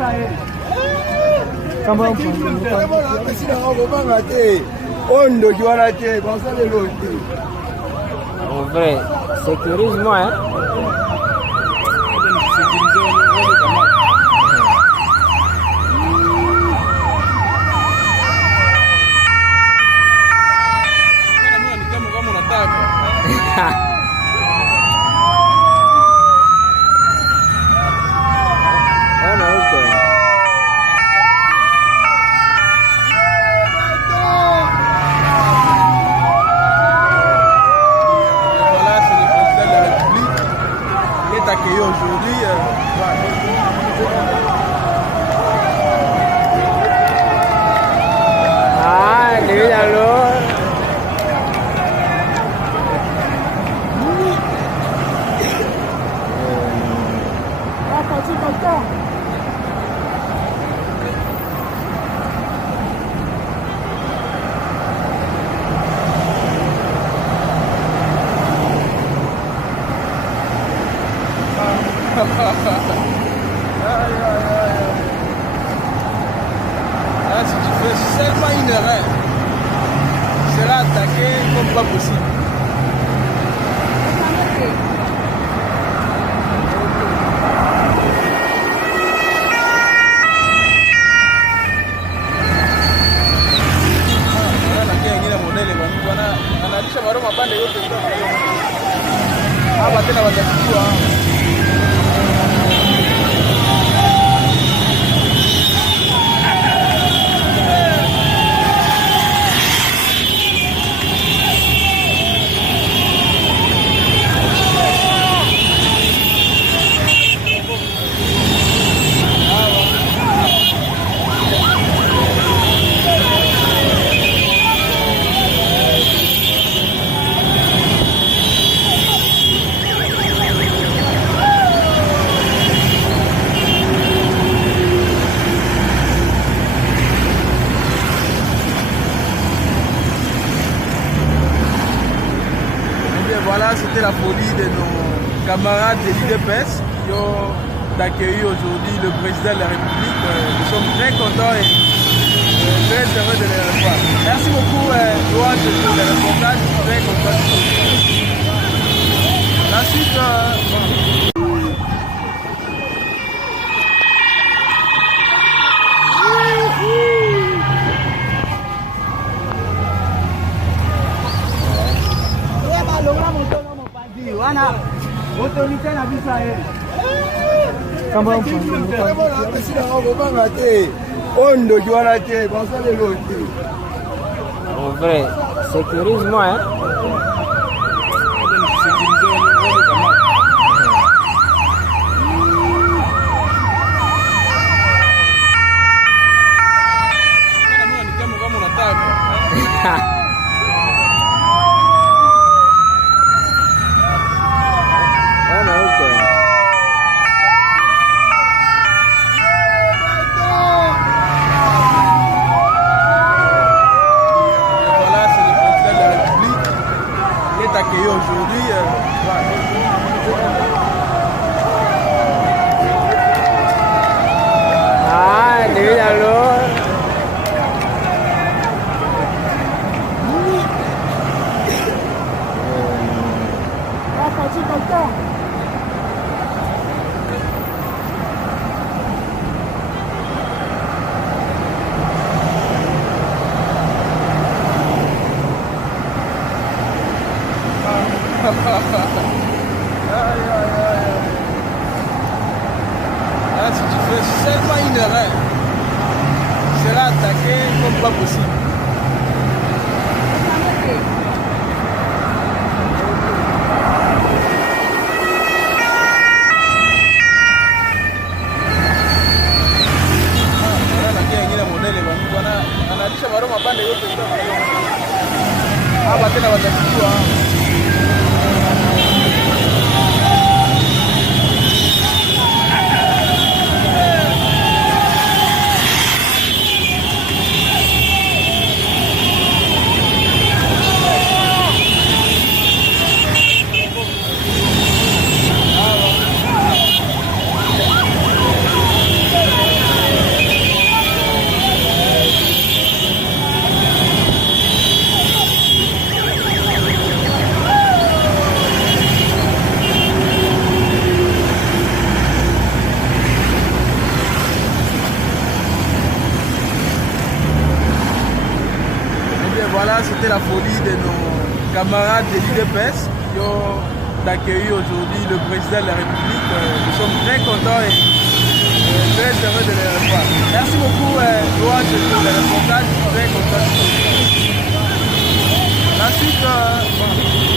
En vrai, sécurise-moi, hein. Aujourd'hui, lui alors. Si tu fais seulement une erreur, tu seras attaqué comme pas possible. Analisha maroma pande yote hapa tena watachukua. Voilà, c'était la folie de nos camarades de l'IDPS qui ont accueilli aujourd'hui le président de la République. Nous sommes très contents et très heureux de les revoir. Merci beaucoup, Louange, pour les reportages. Je suis très content. La suite. autorité na biso ye ondoki wana te basalelo te. En vrai, sécurise-moi, hein. Accueilli aujourd'hui. Lui alors. Si tu fais seulement une erreur, tu seras attaqué comme pas possible. Analisha maroma pande yote hapa tena watachukua. la folie de nos camarades de l'IDPS qui ont accueilli aujourd'hui le président de la République. Nous sommes très contents et très heureux de les revoir. Merci beaucoup, Louange, pour le reportage. Très content. La suite,